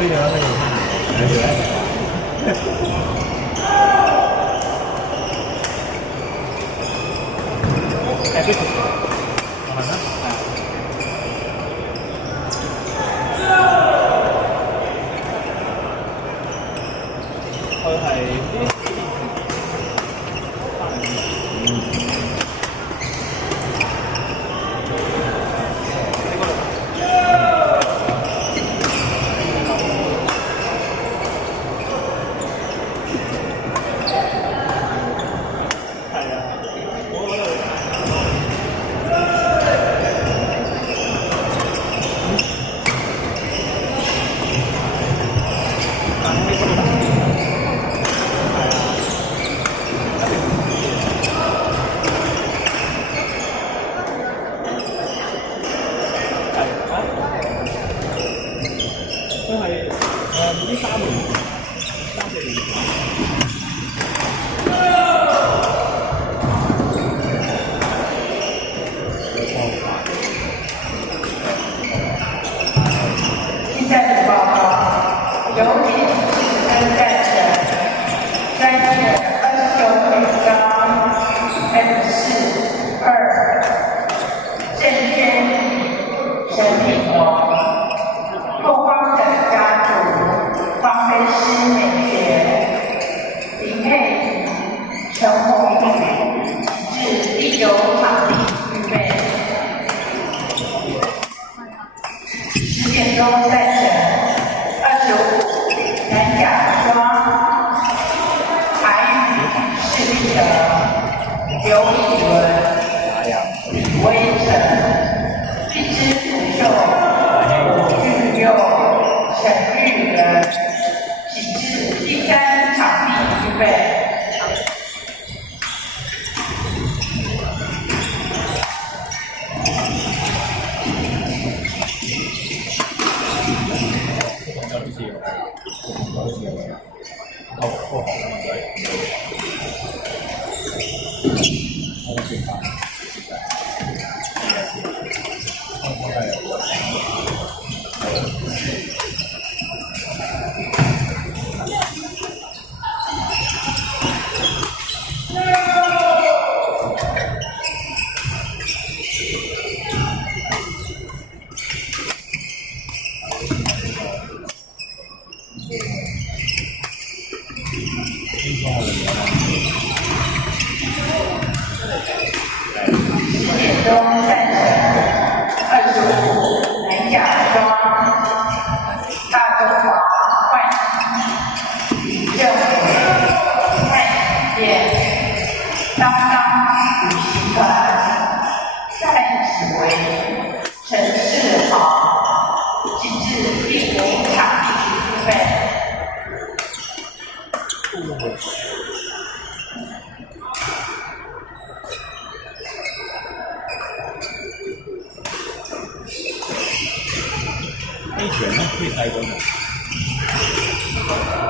可以的，可以。可以。哎，不行。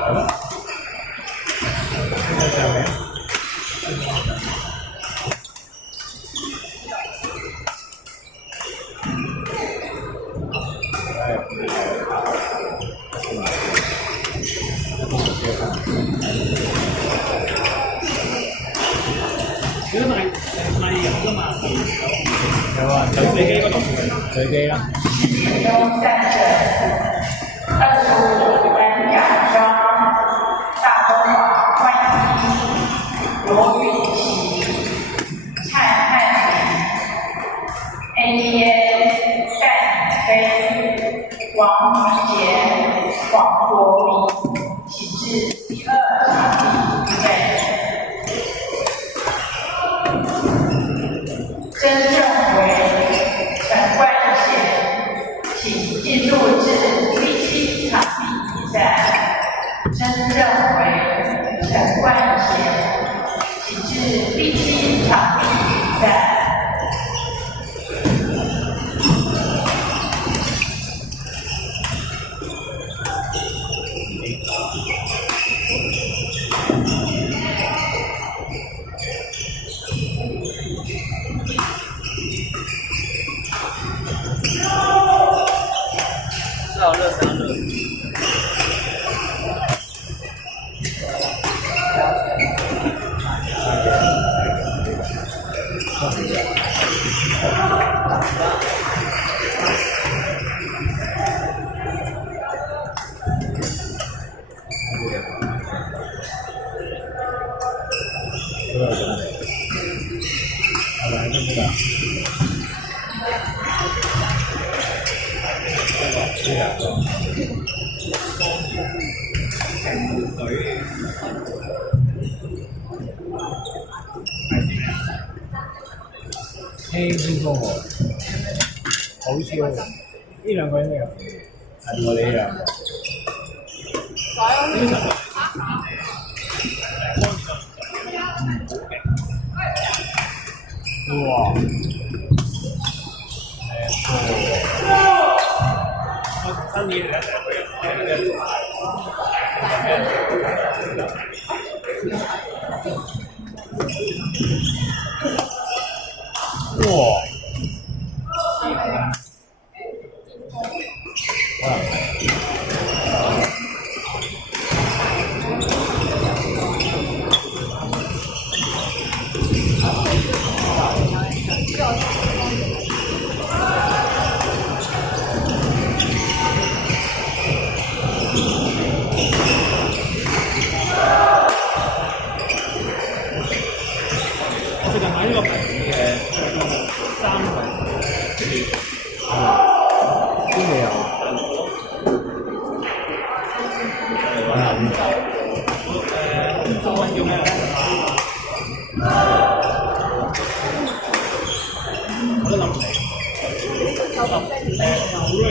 好的。佢係啲。热。輕先鋒喎，好似喎，呢兩個應該有係我哋呢兩個。哇！新年嚟哇！我最近買呢個牌子嘅衫邊度有？中文叫咩？我都諗唔起。好銳。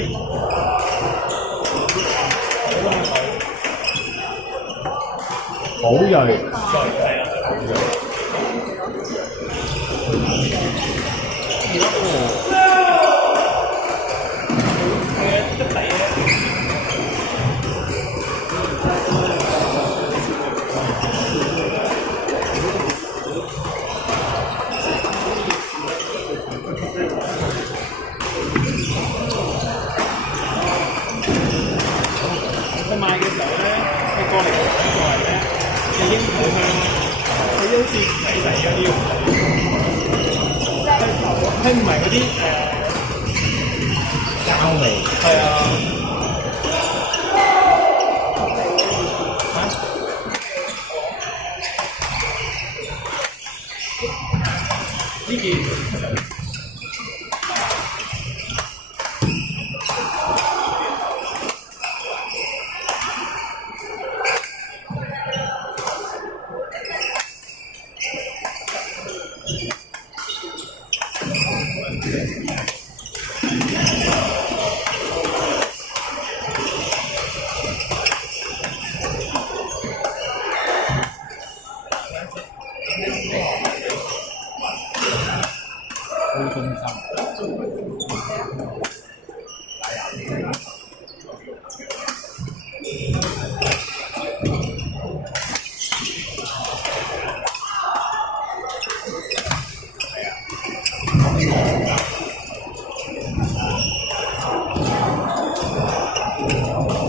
好鋭。係啊。佢賣嘅時候咧，佢過嚟咧，嘅櫻桃香，佢好似仔仔嗰啲喎，佢唔係嗰啲膠味。係啊，呢件。高中生。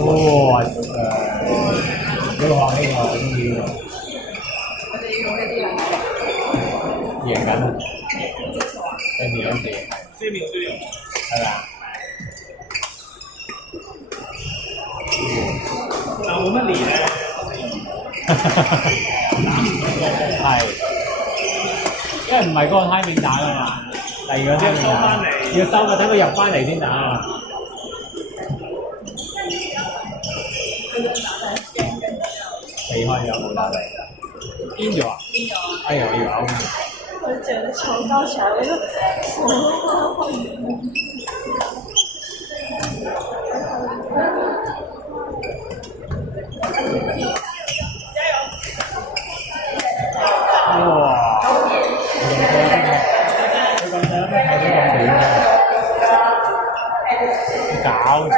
哇！呢個呢個中意呢個。贏緊啊！對面兩地對面對面。係咪啊？但冇乜年咧。係，因為唔係嗰個 timing 打㗎嘛，第二個 timing 打，要收咪等佢入翻嚟先打啊嘛。避開咗冇打嚟，邊咗啊？哎呀，我要嘔。我觉得超高潮，我就哇！佢咁樣係都咁短嘅，搞錯！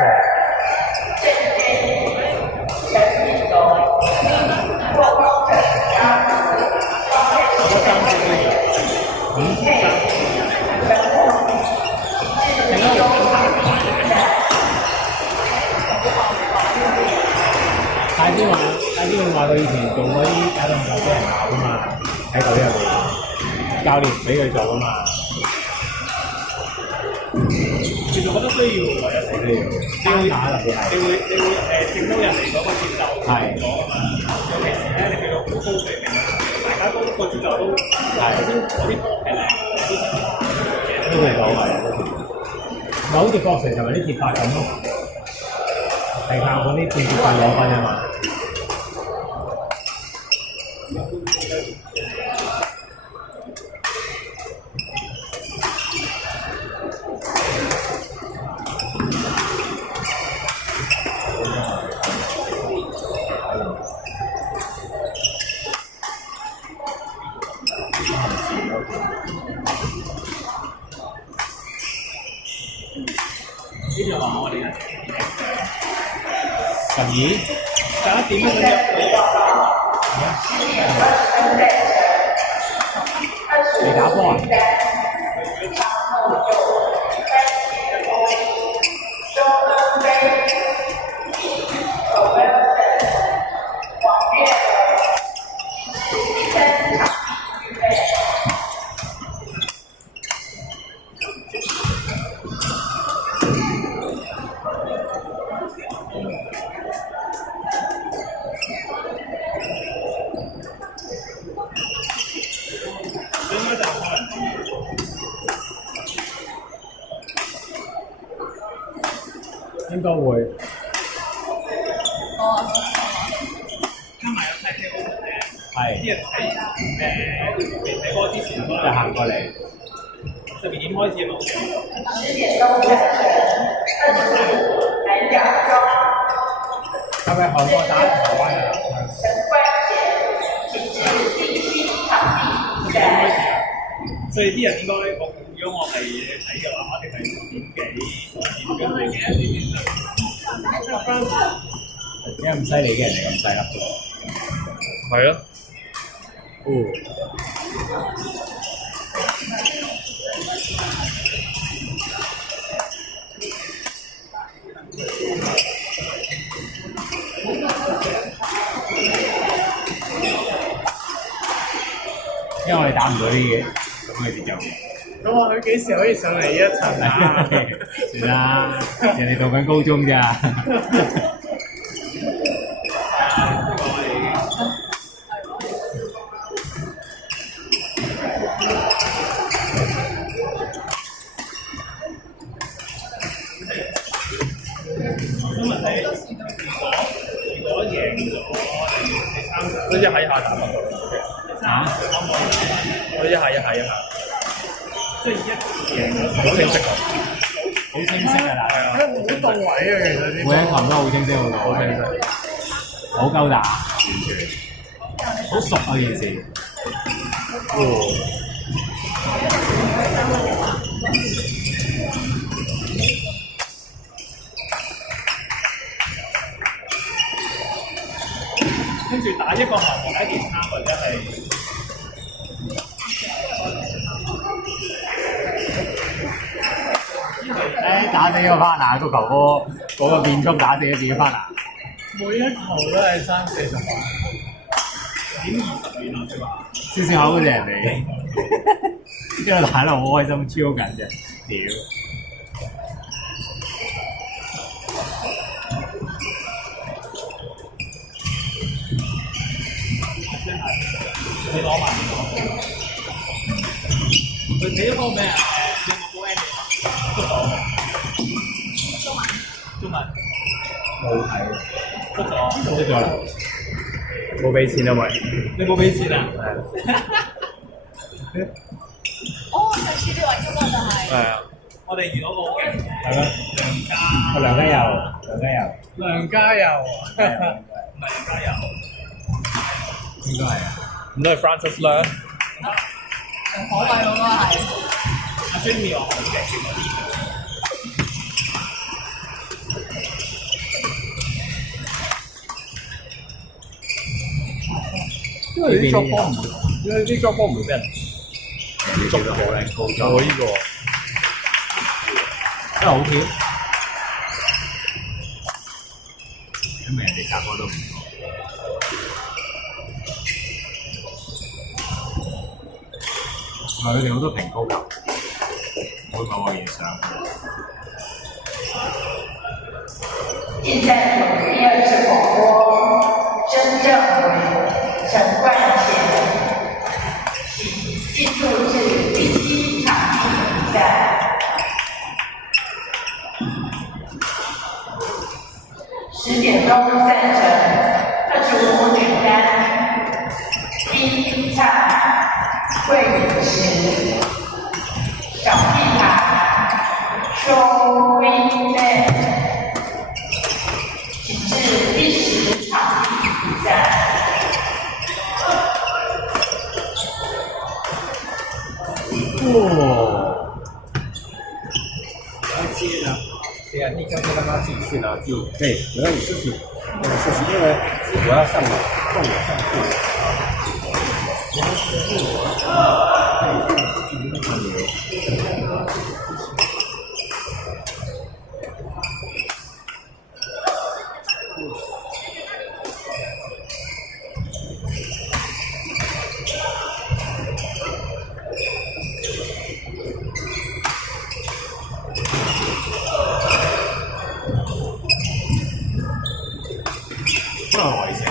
太子話佢以前做嗰啲打動作俾人鬧噶嘛，喺隊入邊，教練唔俾佢做噶嘛。其實我覺得需要為一成需要單打特別係。你會整到人哋嗰個節奏係咗啊嘛。尤其是咧，你去到好高水平，大家都個節奏都頭先嗰啲波係靚，都未講埋，咪好似國城同埋啲鐵法咁咯，係靠嗰啲鐵法攞分啊嘛。呢條話我哋1211點嗰你打波啊？應該會。加埋有睇戲咧，係啲人睇未睇波之前可就能行過嚟。12點開始嘛。係咪韓國打台灣啊？所以啲人應該如果我係睇嘅話，一定係10點幾、11點幾。點解咁犀利嘅人哋咁細粒咗？係啊。因為我哋打唔到啲嘢，咁嘅節奏。咁我佢幾時可以上嚟一層啊？算啦，人哋讀緊高中咋。咁問題如果贏咗第三場，都一下一下打落啊？我一下，即係一贏咗好清晰啊！好清晰㗎啦，好到位啊！其實每一球都好清晰，好清晰，好鳩打，完全好熟啊件事。跟住打一個韓國打一件衫或者係打死個 partner 個球波，嗰個變速打死咗自己 partner。每一球都係30-40萬，點20元啊？佢話少少口嗰隻人嚟，因為打得好開心，超緊啫，屌！你攞埋，佢睇咗個咩啊？有冇報 ending 啊？中文。冇睇，出咗啦，冇俾錢啊喂！你冇俾錢啊？哦，上次你話中國就係。係啊，我哋遇到個好勁，係咩？梁家佑，梁家佑啊，唔係梁家佑，應該係啊。唔都係 Francis 啦。可貴嗰個係。阿 Jimmy 話好勁嗰啲。因為啲作波唔會，因為啲作波唔會俾人捉到好靚高咗。我呢個真係好跳，因為人哋夾波都唔錯。同埋佢哋好多平高球，好過我以上。现在我们第二次广播，真正为陈冠贤，请进入至第7场地比赛。哇！要接的，对呀，你刚才让他自己去拿就对，我让你试试，试试，因为我要上了，放我上去。不很危险。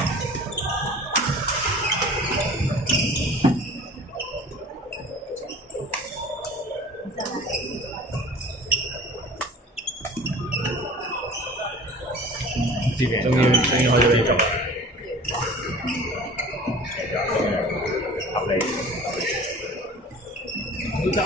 這邊終於開咗呢種，合理。都爭